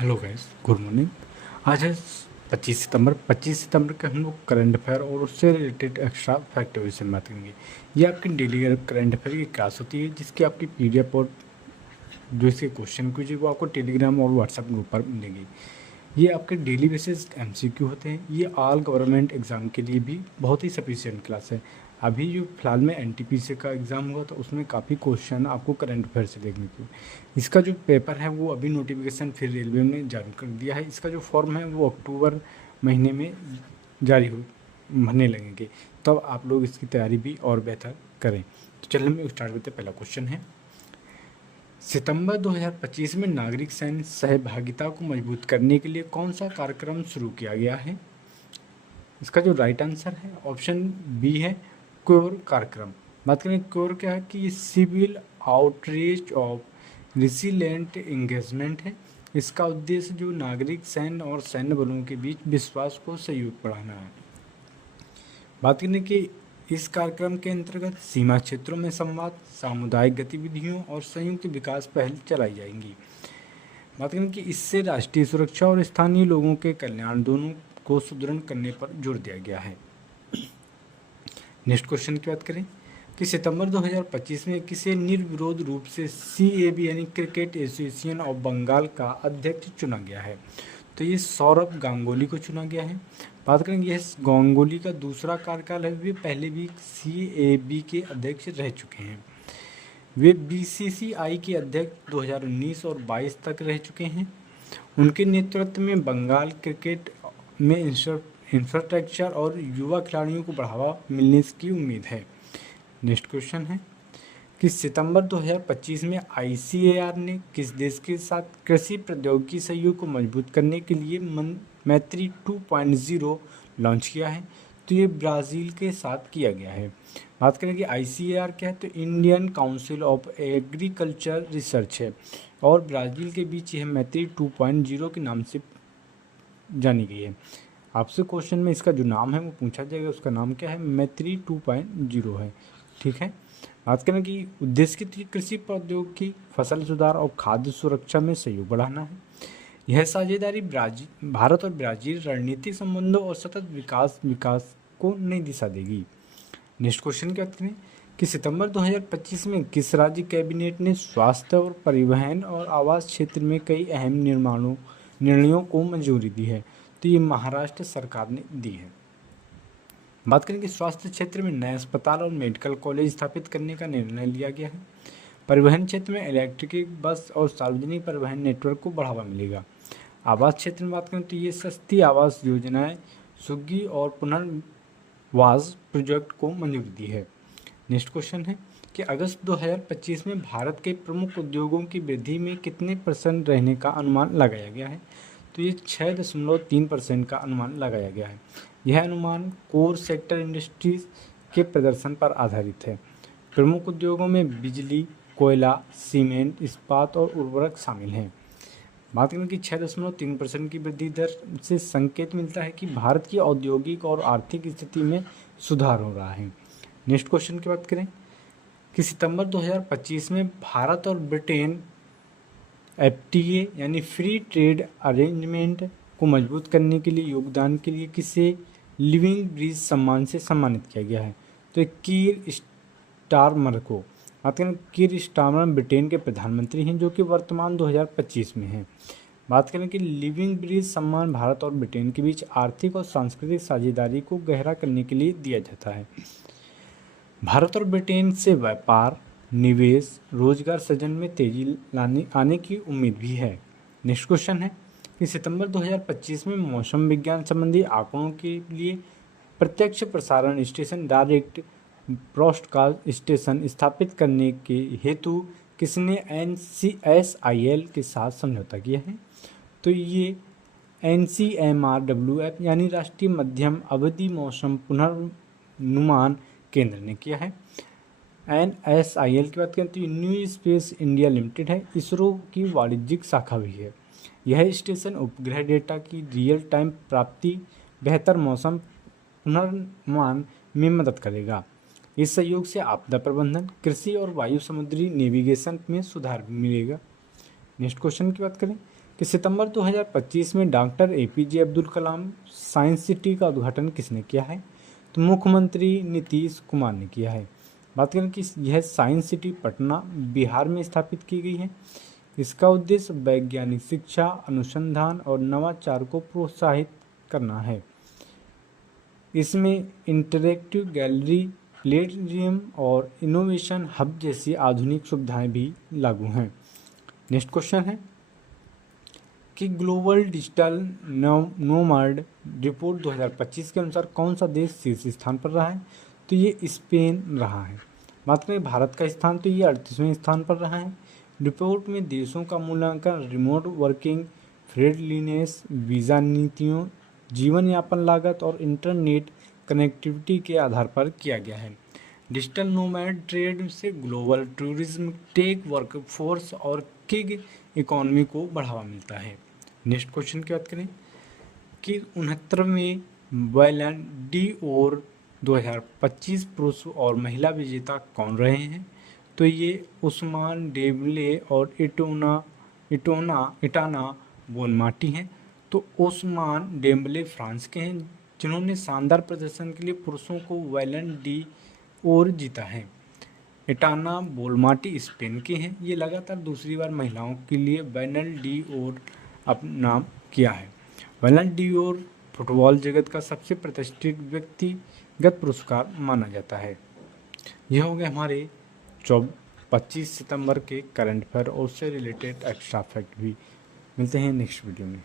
Hello guys, good morning. आज है 25 सितंबर। 25 सितंबर के हम लोग करंट अफेयर और उससे रिलेटेड एक्स्ट्रा फैक्ट विषय में बात करेंगे। ये आपकी डेली करंट अफेयर की क्लास होती है, जिसकी आपकी पीडीएफ और जो इसके क्वेश्चन क्यूज वो आपको टेलीग्राम और व्हाट्सएप ग्रुप पर मिलेंगी। ये आपके डेली बेसिस एमसीक्यू होते हैं। ये ऑल गवर्नमेंट एग्ज़ाम के लिए भी बहुत ही सफिशिएंट क्लास है। अभी जो फिलहाल में एनटीपीसी का एग्ज़ाम हुआ तो उसमें काफ़ी क्वेश्चन आपको करंट अफेयर से देखने को। इसका जो पेपर है वो अभी नोटिफिकेशन फिर रेलवे ने जारी कर दिया है। इसका जो फॉर्म है वो अक्टूबर महीने में जारी हो भरने लगेंगे, तब आप लोग इसकी तैयारी भी और बेहतर करें। तो चलिए हम स्टार्ट करते हैं। पहला क्वेश्चन है, सितंबर 2025 में नागरिक सैन्य सहभागिता को मजबूत करने के लिए कौन सा कार्यक्रम शुरू किया गया है? इसका जो राइट आंसर है ऑप्शन बी है, क्योर कार्यक्रम। बात करें क्योर क्या है कि सिविल आउटरीच ऑफ रिसिलेंट इंगेजमेंट है। इसका उद्देश्य जो नागरिक सैन्य और सैन्य बलों के बीच विश्वास को सहयोग बढ़ाना है। बात करें कि इस कार्यक्रम के अंतर्गत सीमा क्षेत्रों में संवाद, सामुदायिक गतिविधियों और संयुक्त विकास पहल चलाई जाएंगी। बात करें कि इससे राष्ट्रीय सुरक्षा और स्थानीय लोगों के कल्याण दोनों को सुदृढ़ करने पर जोर दिया गया है। नेक्स्ट क्वेश्चन की बात करें कि सितंबर 2025 में किसे निर्विरोध रूप से सीएबी यानी क्रिकेट एसोसिएशन ऑफ बंगाल का अध्यक्ष चुना गया है? तो ये सौरभ गांगुली को चुना गया है। बात करेंगे यह गांगुली का दूसरा कार्यकाल है। वे पहले भी सीएबी के अध्यक्ष रह चुके हैं। वे बीसीसीआई के अध्यक्ष 2019 और 22 तक रह चुके हैं। उनके नेतृत्व में बंगाल क्रिकेट में इंफ्रास्ट्रक्चर और युवा खिलाड़ियों को बढ़ावा मिलने की उम्मीद है। नेक्स्ट क्वेश्चन है कि सितंबर 2025 में आईसीएआर ने किस देश के साथ कृषि प्रौद्योगिकी सहयोग को मजबूत करने के लिए मैत्री 2.0 लॉन्च किया है? तो ये ब्राज़ील के साथ किया गया है। बात करें कि आईसीएआर क्या है, तो Indian council of agriculture research है और ब्राज़ील के बीच यह मैत्री 2.0 के नाम से जानी गई है। आपसे क्वेश्चन में इसका जो नाम है वो पूछा जाएगा, उसका नाम क्या है? मैत्री 2.0 है। ठीक है। बात करें कि उद्देश्य की कृषि प्रौद्योगिकी, फसल सुधार और खाद्य सुरक्षा में सहयोग बढ़ाना है। यह साझेदारी भारत और ब्राज़ील रणनीतिक संबंधों और सतत विकास को नई दिशा देगी। नेक्स्ट क्वेश्चन की बात करें कि सितंबर 2025 में किस राज्य कैबिनेट ने स्वास्थ्य और परिवहन और आवास क्षेत्र में कई अहम निर्णयों को मंजूरी दी है? तो ये महाराष्ट्र सरकार ने दी है। बात करें कि स्वास्थ्य क्षेत्र में नए अस्पताल और मेडिकल कॉलेज स्थापित करने का निर्णय लिया गया है। परिवहन क्षेत्र में इलेक्ट्रिक बस और सार्वजनिक परिवहन नेटवर्क को बढ़ावा मिलेगा। आवास क्षेत्र में बात करें तो ये सस्ती आवास योजनाएं सुग्गी और पुनर्वास प्रोजेक्ट को मंजूरी दी है। नेक्स्ट क्वेश्चन है कि अगस्त 2025 में भारत के प्रमुख उद्योगों की वृद्धि में कितने % रहने का अनुमान लगाया गया है? तो ये 6.3% का अनुमान लगाया गया है। यह अनुमान कोर सेक्टर इंडस्ट्रीज के प्रदर्शन पर आधारित है। प्रमुख उद्योगों में बिजली, कोयला, सीमेंट, इस्पात और उर्वरक शामिल हैं। बात करें कि 6.3% की वृद्धि दर से संकेत मिलता है कि भारत की औद्योगिक और आर्थिक स्थिति में सुधार हो रहा है। नेक्स्ट क्वेश्चन की बात करें कि सितंबर 2025 में भारत और ब्रिटेन एफटीए यानी फ्री ट्रेड अरेंजमेंट को मजबूत करने के लिए योगदान के लिए किसे लिविंग ब्रिज सम्मान से सम्मानित किया गया है? तो कीर स्टारमर को। बात करें कीर स्टारमर ब्रिटेन के प्रधानमंत्री हैं जो कि वर्तमान 2025 में हैं। बात करें कि लिविंग ब्रिज सम्मान भारत और ब्रिटेन के बीच आर्थिक और सांस्कृतिक साझेदारी को गहरा करने के लिए दिया जाता है। भारत और ब्रिटेन से व्यापार, निवेश, रोजगार सृजन में तेजी आने की उम्मीद भी है। नेक्स्ट क्वेश्चन है कि सितंबर 2025 में मौसम विज्ञान संबंधी आंकड़ों के लिए प्रत्यक्ष प्रसारण स्टेशन डायरेक्ट ब्रॉडकास्ट स्टेशन स्थापित करने के हेतु किसने NCSIL के साथ समझौता किया है? तो ये NCMRWF यानी राष्ट्रीय मध्यम अवधि मौसम पुनर्नुमान केंद्र ने किया है। NSIL की बात करें तो न्यू स्पेस इंडिया लिमिटेड है, इसरो की वाणिज्यिक शाखा भी है। यह स्टेशन उपग्रह डेटा की रियल टाइम प्राप्ति, बेहतर मौसम पुनर्नुमान में मदद करेगा। इस सहयोग से आपदा प्रबंधन, कृषि और वायु समुद्री नेविगेशन में सुधार मिलेगा। नेक्स्ट क्वेश्चन की बात करें कि सितंबर 2025 में doctor APJ Abdul Kalam science city का उद्घाटन किसने किया है? तो मुख्यमंत्री नीतीश कुमार ने किया है। बात करें कि यह साइंस सिटी पटना बिहार में स्थापित की गई है। इसका उद्देश्य वैज्ञानिक शिक्षा, अनुसंधान और नवाचार को प्रोत्साहित करना है। इसमें इंटरैक्टिव गैलरी, प्लेनेरियम और इनोवेशन हब जैसी आधुनिक सुविधाएं भी लागू हैं। नेक्स्ट क्वेश्चन है कि ग्लोबल डिजिटल नोमाड रिपोर्ट 2025 के अनुसार कौन सा देश शीर्ष स्थान पर रहा है? तो ये स्पेन रहा है। बात करें भारत का स्थान, तो ये 38वें स्थान पर रहा है। रिपोर्ट में देशों का मूल्यांकन रिमोट वर्किंग, फ्रेंडलीनेस, वीज़ा नीतियों, जीवन यापन लागत और इंटरनेट कनेक्टिविटी के आधार पर किया गया है। डिजिटल नोमैड ट्रेड से ग्लोबल टूरिज्म, टेक वर्कफोर्स और गिग इकोनॉमी को बढ़ावा मिलता है। नेक्स्ट क्वेश्चन की बात करें कि 69वें बैलन डी'ओर 2025 पुरुष और महिला विजेता कौन रहे हैं? तो ये उस्मान डेम्बले और इटाना बोनमाटी हैं। तो उस्मान डेम्बले फ्रांस के हैं जिन्होंने शानदार प्रदर्शन के लिए पुरुषों को बैलन डी'ओर जीता है। इटाना बोनमाटी स्पेन के हैं। ये लगातार दूसरी बार महिलाओं के लिए बैलन डी'ओर अपना किया है। बैलन डी'ओर फुटबॉल जगत का सबसे प्रतिष्ठित व्यक्तिगत पुरस्कार माना जाता है। यह हो गया हमारे 25 सितंबर के करंट अफेयर और उससे रिलेटेड एक्स्ट्रा फैक्ट भी। मिलते हैं नेक्स्ट वीडियो में।